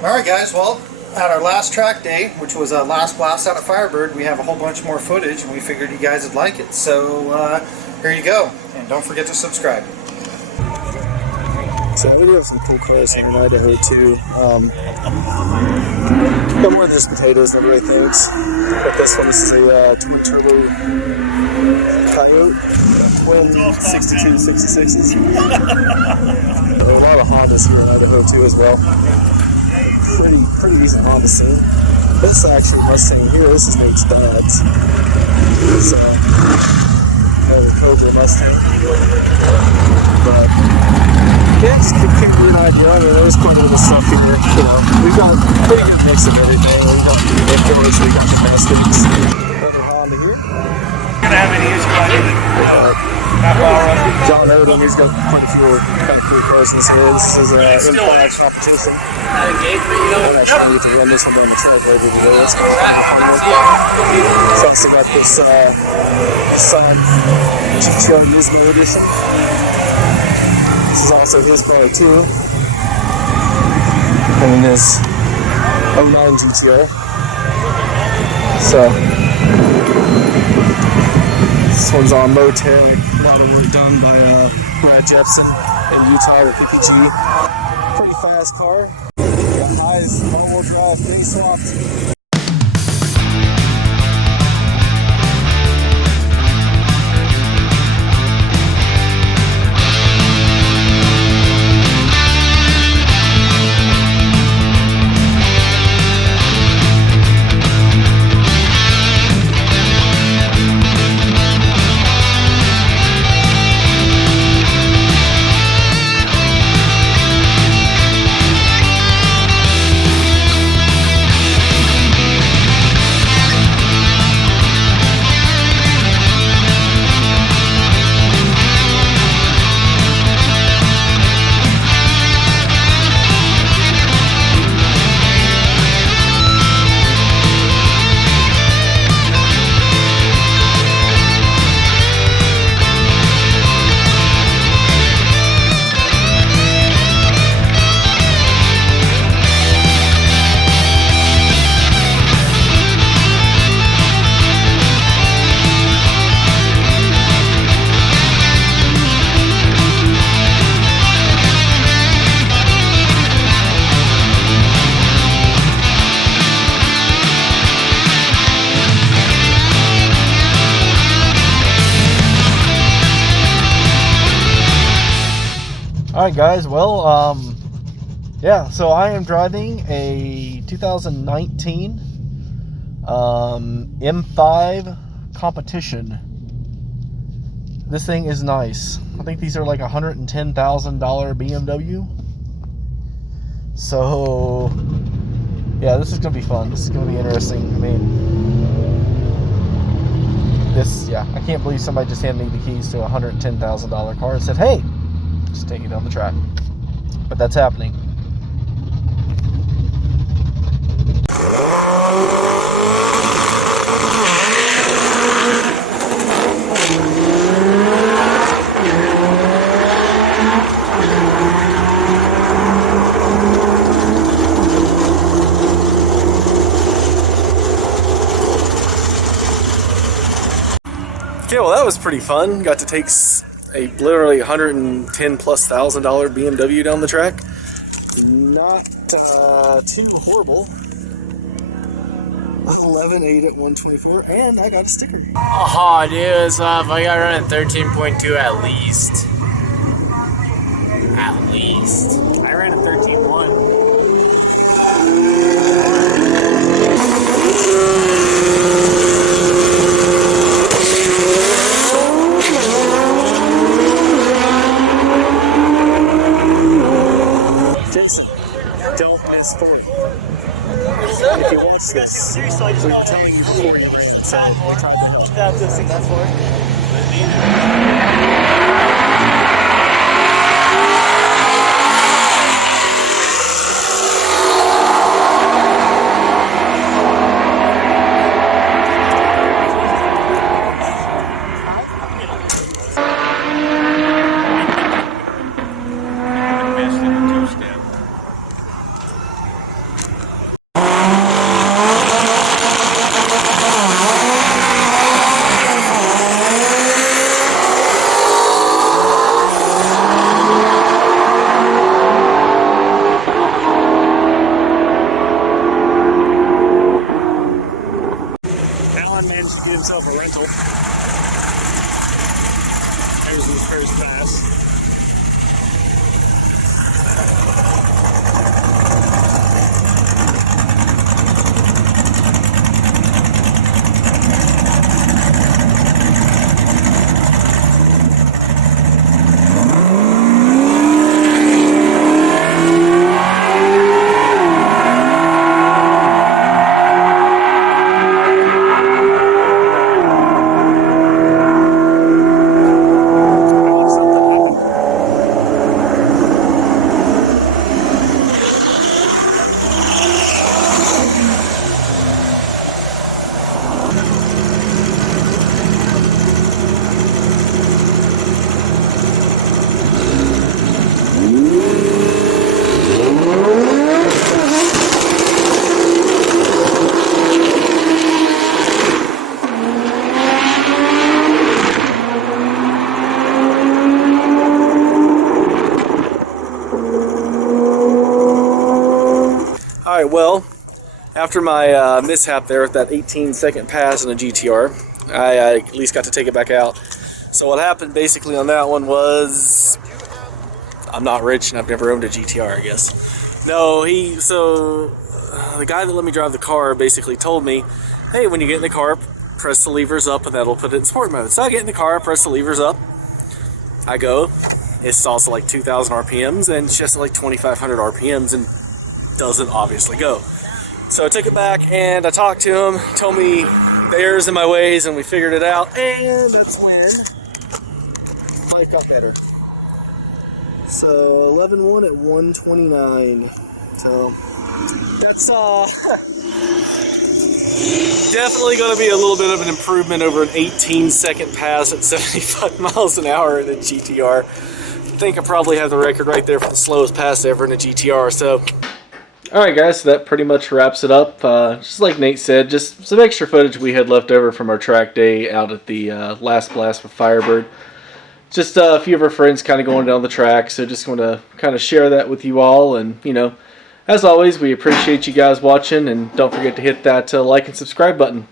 Alright guys, well, at our last track day, which was a last blast out of Firebird, we have a whole bunch more footage and we figured you guys would like it. So here you go, and don't forget to subscribe. So we do have some cool cars in Idaho too. Got more than just potatoes than everybody thinks. But this one, this is a twin turbo Coyote, twin 6266s. A lot of Hondas here in Idaho too as well. Pretty decent Honda scene. This actually Mustang here, this is Nate's dad's. It's a Cobra Mustang. But yeah, just give you an idea. I mean, there's quite a bit of stuff here. You know, we've got a pretty good mix of everything. We've got the imports, we've got domestics. Another Honda here. Gonna have any issue like John Odom, he's got quite a few kind of cool cars in this here. This is an in-flag competition. I'm not trying to get to run this one, but I'm going to try it over today. That's kind of a fun one. So I also got this Nissan GTR Nismo edition. This is also his car too. And then this 09 GTR. So this one's on Motec. A lot of work done by Brad Jepson in Utah with PPG. Pretty fast car. Got highs, all-wheel drive, pretty soft. Alright guys, well, yeah, so I am driving a 2019 M5 competition. This thing is nice. I think these are like $110,000 BMW. So, yeah, this is going to be fun. This is going to be interesting. I mean, yeah, I can't believe somebody just handed me the keys to a $110,000 car and said, hey, just take it down the track. But that's happening. Okay, well that was pretty fun. Got to take a literally $110,000+ BMW down the track. Not too horrible. 11.8 at 124, and I got a sticker. Oh, dude, it's off. I got to run at 13.2 at least. At least. I ran at 13.1. Don't miss forward. If he wants this, so he's telling you before you ran, so we tried to help. That's for it. There's the first pass. Alright, well, after my mishap there with that 18-second pass in a GTR, I at least got to take it back out. So what happened basically on that one was, I'm not rich and I've never owned a GTR, I guess. No, the guy that let me drive the car basically told me, hey, when you get in the car, press the levers up and that'll put it in sport mode. So I get in the car, press the levers up, I go, it's also like 2,000 RPMs and it's just like 2,500 RPMs and doesn't obviously go. So I took it back and I talked to him, told me the errors in my ways, and we figured it out, and that's when life got better. So 11.1 at 129. So that's definitely going to be a little bit of an improvement over an 18-second pass at 75 miles an hour in a GTR. I think I probably have the record right there for the slowest pass ever in a GTR. So alright guys, so that pretty much wraps it up. Just like Nate said, just some extra footage we had left over from our track day out at the last blast with Firebird. Just a few of our friends kind of going down the track, so just want to kind of share that with you all. And, you know, as always, we appreciate you guys watching, and don't forget to hit that like and subscribe button.